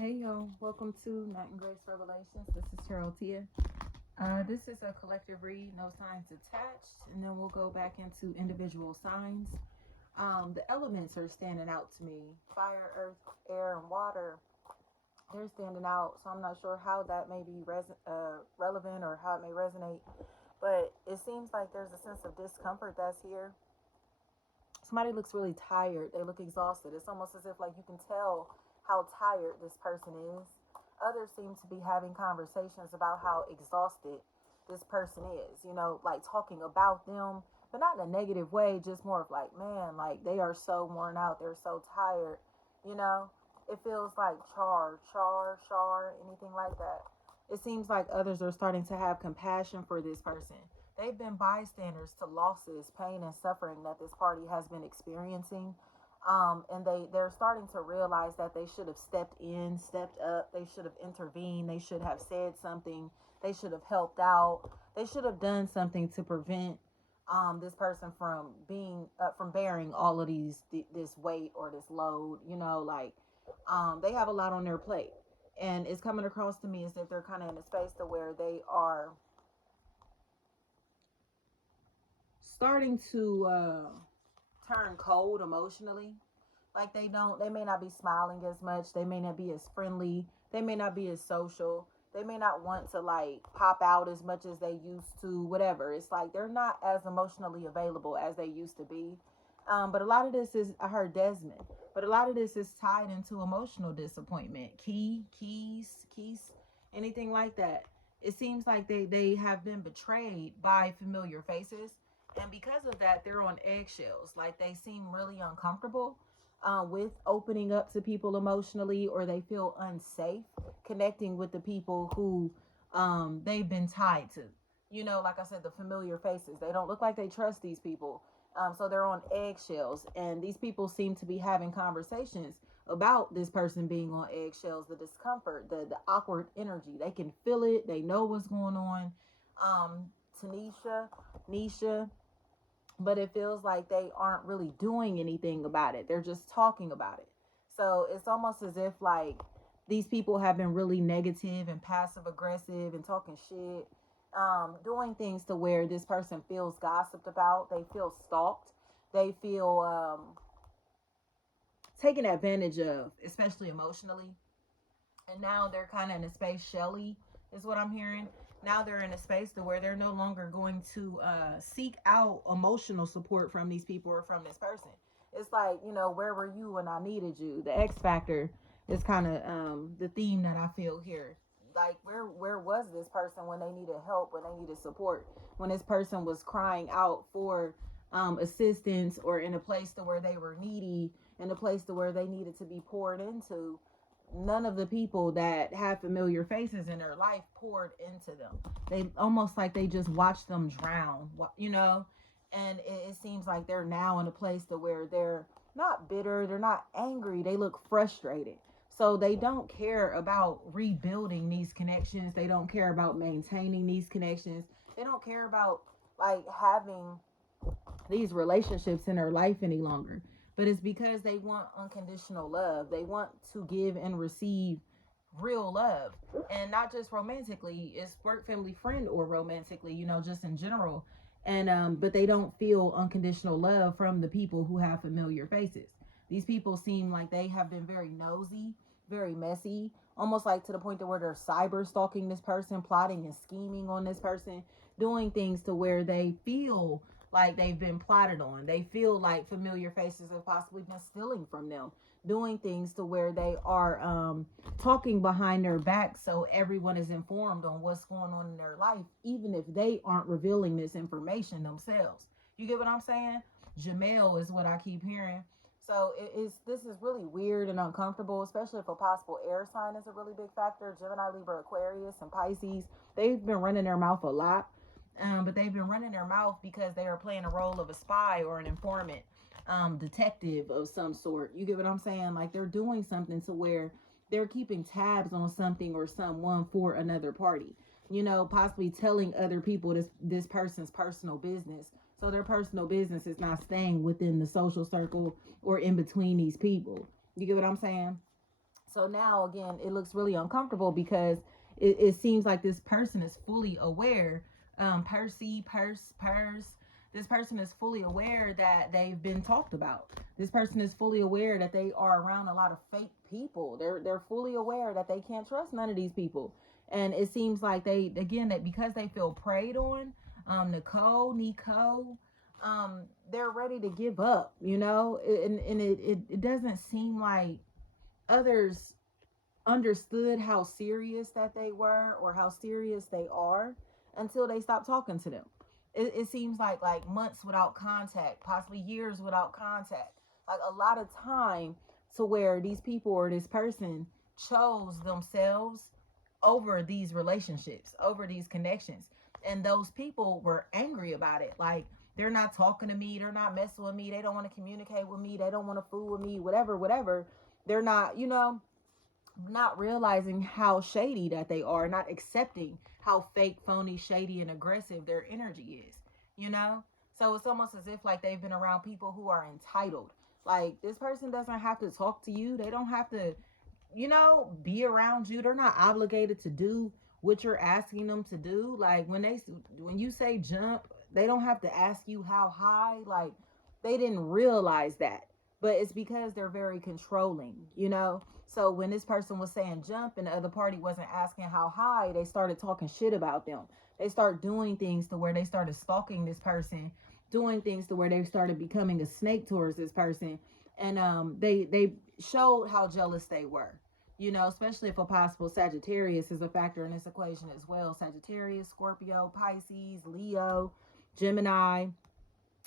Hey y'all, welcome to Night and Grace Revelations. This is Cheryl Tia. This is a collective read, no signs attached, and then we'll go back into individual signs. The elements are standing out to me: fire, earth, air, and water. They're standing out, so I'm not sure how that may be relevant or how it may resonate. But it seems like there's a sense of discomfort that's here. Somebody looks really tired. They look exhausted. It's almost as if like you can tell how tired this person is. Others seem to be having conversations about how exhausted this person is, like talking about them, but not in a negative way, just more of like, man, like they are so worn out, they're so tired, you know? It feels like char, anything like that. It seems like others are starting to have compassion for this person. They've been bystanders to losses, pain, and suffering that this party has been experiencing. And they're starting to realize that they should have stepped in, stepped up. They should have intervened. They should have said something. They should have helped out. They should have done something to prevent this person from bearing all of this weight or this load. They have a lot on their plate, and it's coming across to me as if they're kind of in a space to where they are starting to turn cold emotionally. Like they may not be smiling as much, they may not be as friendly, they may not be as social, they may not want to like pop out as much as they used to, whatever. It's like they're not as emotionally available as they used to be. But a lot of this is, I heard Desmond, but a lot of this is tied into emotional disappointment. Keys, anything like that. It seems like they have been betrayed by familiar faces, and because of that they're on eggshells. Like they seem really uncomfortable with opening up to people emotionally, or they feel unsafe connecting with the people who they've been tied to. Like I said, the familiar faces, they don't look like they trust these people. So they're on eggshells, and these people seem to be having conversations about this person being on eggshells, the discomfort, the awkward energy. They can feel it, they know what's going on. um Tanisha, Nisha, but it feels like they aren't really doing anything about it. They're just talking about it. So it's almost as if like these people have been really negative and passive aggressive and talking shit, doing things to where this person feels gossiped about. They feel stalked. They feel taken advantage of, especially emotionally. And now they're kind of in a space, Shelly, is what I'm hearing. Now they're in a space to where they're no longer going to seek out emotional support from these people or from this person. It's like, where were you when I needed you? The X factor is kind of the theme that I feel here. Like, where was this person when they needed help, when they needed support, when this person was crying out for assistance, or in a place to where they were needy, in a place to where they needed to be poured into? None of the people that have familiar faces in their life poured into them. They almost like they just watched them drown. And it seems like they're now in a place to where they're not bitter, they're not angry, they look frustrated. So they don't care about rebuilding these connections, they don't care about maintaining these connections, they don't care about like having these relationships in their life any longer. But it's because they want unconditional love. They want to give and receive real love, and not just romantically. It's work, family, friend, or romantically, just in general. And but they don't feel unconditional love from the people who have familiar faces. These people seem like they have been very nosy, very messy, almost like to the point to where they're cyber stalking this person, plotting and scheming on this person, doing things to where they feel like they've been plotted on. They feel like familiar faces have possibly been stealing from them, doing things to where they are talking behind their back so everyone is informed on what's going on in their life, even if they aren't revealing this information themselves. You get what I'm saying? Jamel is what I keep hearing. So this is really weird and uncomfortable, especially if a possible air sign is a really big factor. Gemini, Libra, Aquarius, and Pisces, they've been running their mouth a lot. But they've been running their mouth because they are playing a role of a spy or an informant, detective of some sort. You get what I'm saying? Like they're doing something to where they're keeping tabs on something or someone for another party. Possibly telling other people this person's personal business. So their personal business is not staying within the social circle or in between these people. You get what I'm saying? So now again, it looks really uncomfortable because it seems like this person is fully aware. Percy, Purse. This person is fully aware that they've been talked about. This person is fully aware that they are around a lot of fake people. They're fully aware that they can't trust none of these people. And it seems like they again that because they feel preyed on, Nico, they're ready to give up. And it doesn't seem like others understood how serious that they were or how serious they are until they stopped talking to them. It seems like months without contact, possibly years without contact, like a lot of time to where these people or this person chose themselves over these relationships, over these connections. And those people were angry about it. Like, they're not talking to me, they're not messing with me, they don't want to communicate with me, they don't want to fool with me, whatever. They're not realizing how shady that they are, not accepting how fake, phony, shady, and aggressive their energy is, you know? So it's almost as if like they've been around people who are entitled. Like, this person doesn't have to talk to you. They don't have to, be around you. They're not obligated to do what you're asking them to do. Like, when you say jump, they don't have to ask you how high. Like, they didn't realize that. But it's because they're very controlling. So when this person was saying jump and the other party wasn't asking how high, they started talking shit about them. They start doing things to where they started stalking this person, doing things to where they started becoming a snake towards this person, and they showed how jealous they were. Especially if a possible Sagittarius is a factor in this equation as well. Sagittarius, Scorpio, Pisces, Leo, Gemini.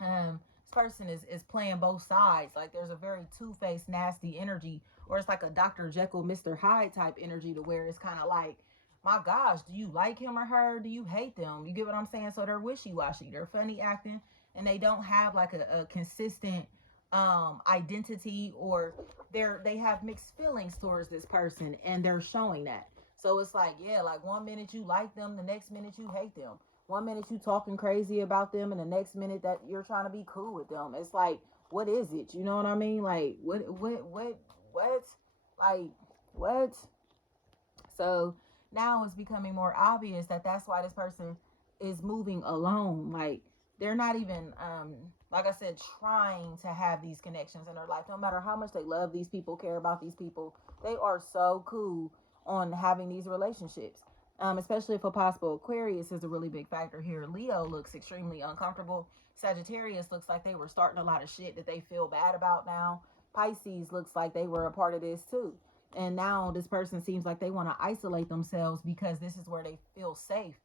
This person is playing both sides. Like, there's a very two-faced, nasty energy, or it's like a Dr. Jekyll, Mr. Hyde type energy, to where it's kind of like, my gosh, do you like him or her? Do you hate them? You get what I'm saying? So they're wishy-washy, they're funny acting, and they don't have like a consistent identity, or they have mixed feelings towards this person, and they're showing that. So it's like, yeah, like, one minute you like them, the next minute you hate them. One minute you talking crazy about them, and the next minute that you're trying to be cool with them. It's like, what is it? You know what I mean? Like, what? Like, what? So now it's becoming more obvious that that's why this person is moving alone. Like, they're not even, like I said, trying to have these connections in their life. No matter how much they love these people, care about these people, they are so cool on having these relationships. Especially if a possible Aquarius is a really big factor here. Leo looks extremely uncomfortable. Sagittarius looks like they were starting a lot of shit that they feel bad about now. Pisces looks like they were a part of this too. And now this person seems like they want to isolate themselves because this is where they feel safe.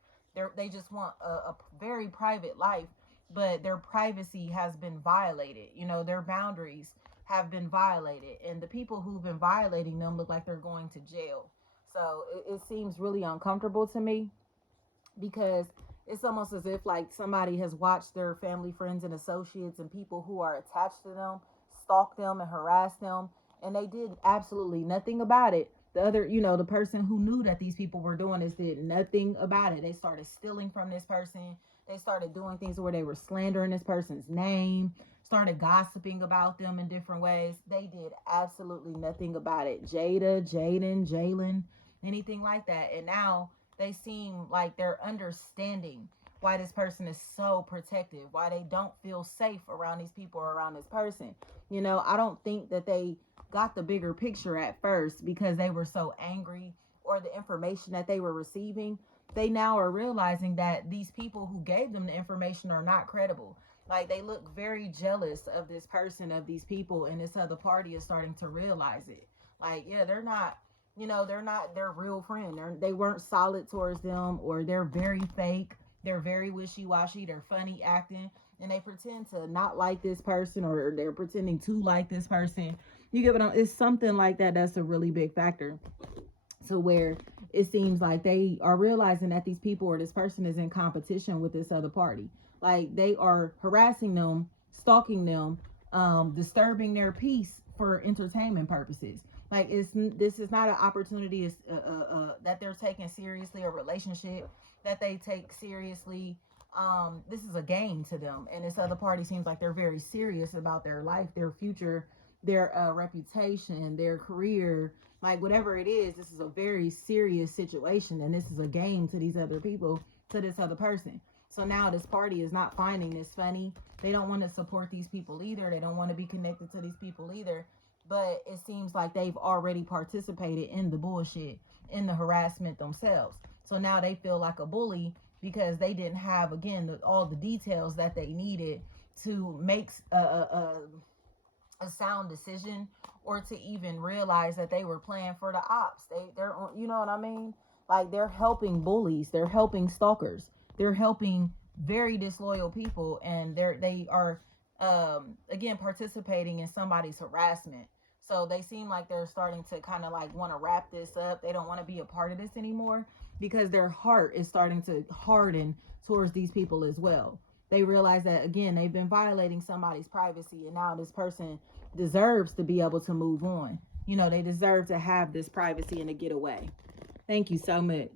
They just want a very private life, but their privacy has been violated. Their boundaries have been violated, and the people who've been violating them look like they're going to jail. So it seems really uncomfortable to me, because it's almost as if like somebody has watched their family, friends, and associates and people who are attached to them stalk them and harass them, and they did absolutely nothing about it. The person who knew that these people were doing this did nothing about it. They started stealing from this person. They started doing things where they were slandering this person's name, started gossiping about them in different ways. They did absolutely nothing about it. Jada, Jaden, Jalen, anything like that. And now they seem like they're understanding why this person is so protective, why they don't feel safe around these people or around this person. I don't think that they got the bigger picture at first because they were so angry, or the information that they were receiving. They now are realizing that these people who gave them the information are not credible. Like, they look very jealous of this person, of these people, and this other party is starting to realize it. Like, yeah, they're not their real friend. They weren't solid towards them, or they're very fake. They're very wishy-washy. They're funny acting, and they pretend to not like this person, or they're pretending to like this person. You get what I'm? It's something like that. That's a really big factor, to where it seems like they are realizing that these people or this person is in competition with this other party. Like, they are harassing them, stalking them, disturbing their peace for entertainment purposes. Like, this is not an opportunity that they're taking seriously, a relationship that they take seriously. This is a game to them, and this other party seems like they're very serious about their life, their future, their reputation, their career, like whatever it is. This is a very serious situation, and this is a game to these other people, to this other person. So now this party is not finding this funny. They don't want to support these people either. They don't want to be connected to these people either. But it seems like they've already participated in the bullshit, in the harassment themselves. So now they feel like a bully because they didn't have, again, all the details that they needed to make a sound decision, or to even realize that they were playing for the ops. They're, you know what I mean? Like, they're helping bullies, they're helping stalkers, they're helping very disloyal people, and they are again participating in somebody's harassment. So they seem like they're starting to kind of like want to wrap this up. They don't want to be a part of this anymore because their heart is starting to harden towards these people as well. They realize that, again, they've been violating somebody's privacy, and now this person deserves to be able to move on. You know, they deserve to have this privacy and to get away. Thank you so much.